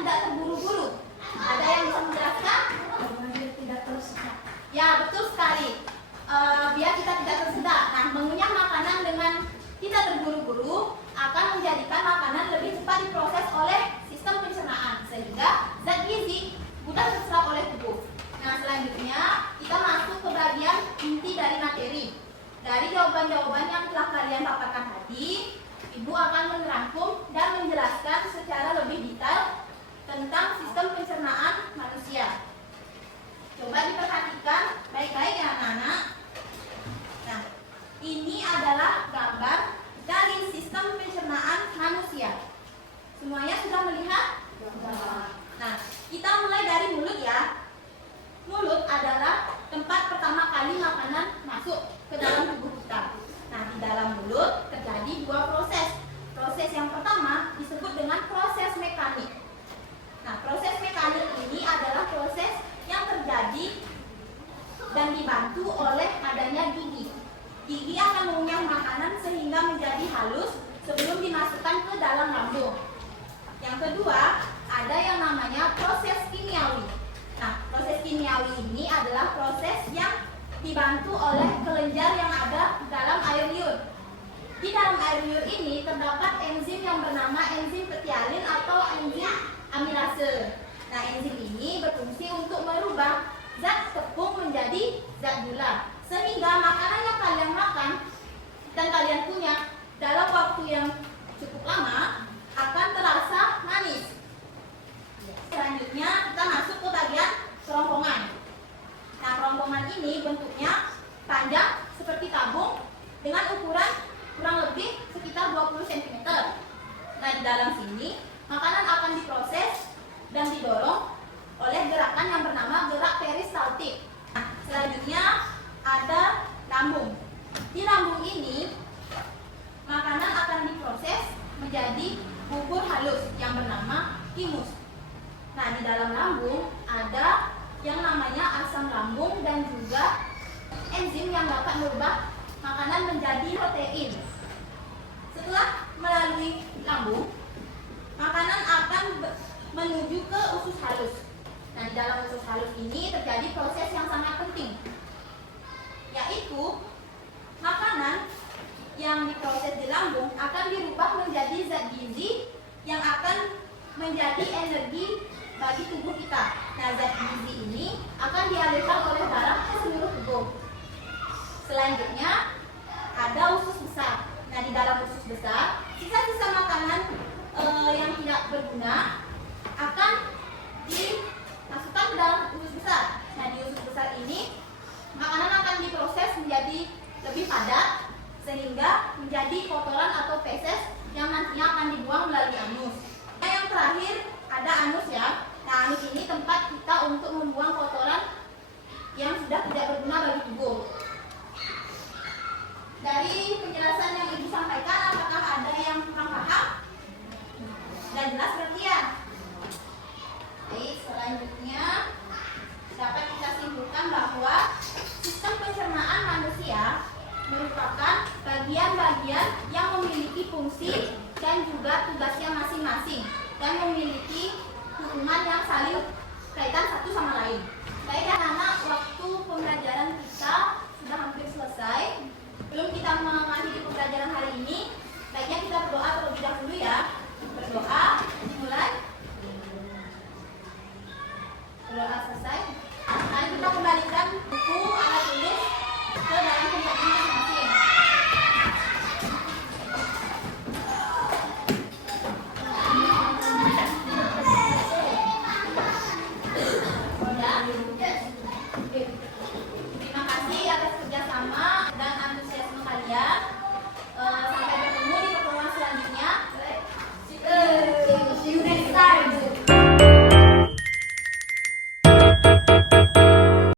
tidak terburu-buru. Ada yang bisa menjelaskan? Tidak tersedak. Ya, betul sekali. Biar kita tidak tersedak. Nah, mengunyah makanan dengan tidak terburu-buru akan menjadikan makanan lebih cepat diproses oleh sistem pencernaan, sehingga zat gizi mudah terserap oleh tubuh. Nah, selanjutnya kita masuk ke bagian inti dari materi. Dari jawaban-jawaban yang telah kalian paparkan tadi, Ibu akan merangkum dan menjelaskan secara lebih detail tentang sistem pencernaan manusia. Coba diperhatikan baik-baik ya anak-anak. Nah, ini adalah gambar dari sistem pencernaan manusia. Semuanya sudah melihat? Nah, kita mulai dari mulut ya. Mulut adalah tempat pertama kali makanan masuk ke dalam tubuh kita. Nah, di dalam mulut terjadi dua proses. Proses yang pertama disebut dengan proses mekanik. Nah, proses mekanik ini adalah proses yang terjadi dan dibantu oleh adanya gigi. Gigi akan mengunyah makanan sehingga menjadi halus sebelum dimasukkan ke dalam lambung. Yang kedua, ada yang namanya proses kimiawi. Nah, proses kimiawi ini adalah proses yang dibantu oleh kelenjar yang ada dalam air liur. Di dalam air liur ini terdapat enzim yang bernama enzim petialin atau enzim amilase. Nah, enzim ini berfungsi untuk merubah zat tepung menjadi zat gula, sehingga makanan yang kalian makan dan kalian punya dalam waktu yang cukup lama akan terasa manis. Selanjutnya kita masuk ke bagian kerongkongan. Nah, kerongkongan ini bentuknya panjang seperti tabung dengan ukuran kurang lebih sekitar 20 cm. Nah, di dalam sini makanan akan diproses dan didorong oleh gerakan yang bernama gerak peristaltik. Nah, selanjutnya ada lambung. Di lambung ini makanan akan diproses menjadi bubur halus yang bernama thymus. Nah, di dalam lambung ada yang namanya asam lambung dan juga enzim yang dapat merubah makanan menjadi protein. Setelah melalui lambung, makanan akan menuju ke usus halus. Nah, di dalam usus halus ini terjadi proses yang sangat penting, yaitu makanan yang diproses di lambung akan dirubah menjadi zat gizi yang akan menjadi energi bagi tubuh kita. Nah, zat gizi ini akan dialirkan oleh darah ke seluruh tubuh. Selanjutnya ada usus besar. Nah, di dalam usus besar, sisa-sisa makanan yang tidak berguna akan dimasukkan ke dalam usus besar. Nah, di usus besar ini makanan akan diproses menjadi lebih padat sehingga menjadi kotoran atau feses yang nantinya akan dibuang melalui anus. Nah, yang terakhir ada anus ya. Nah, anus ini tempat kita untuk membuang kotoran yang sudah tidak berguna bagi tubuh. Dari penjelasan yang Ibu sampaikan, apakah ada yang kurang paham? Dan jelas berarti ya? Baik, selanjutnya dapat kita simpulkan bahwa sistem pencernaan manusia merupakan bagian-bagian yang memiliki fungsi dan juga tugasnya masing-masing dan memiliki hubungan yang saling kaitan satu sama lain. Baik anak-anak, waktu pembelajaran kita sudah hampir selesai. Belum kita mengakhiri pembelajaran hari ini,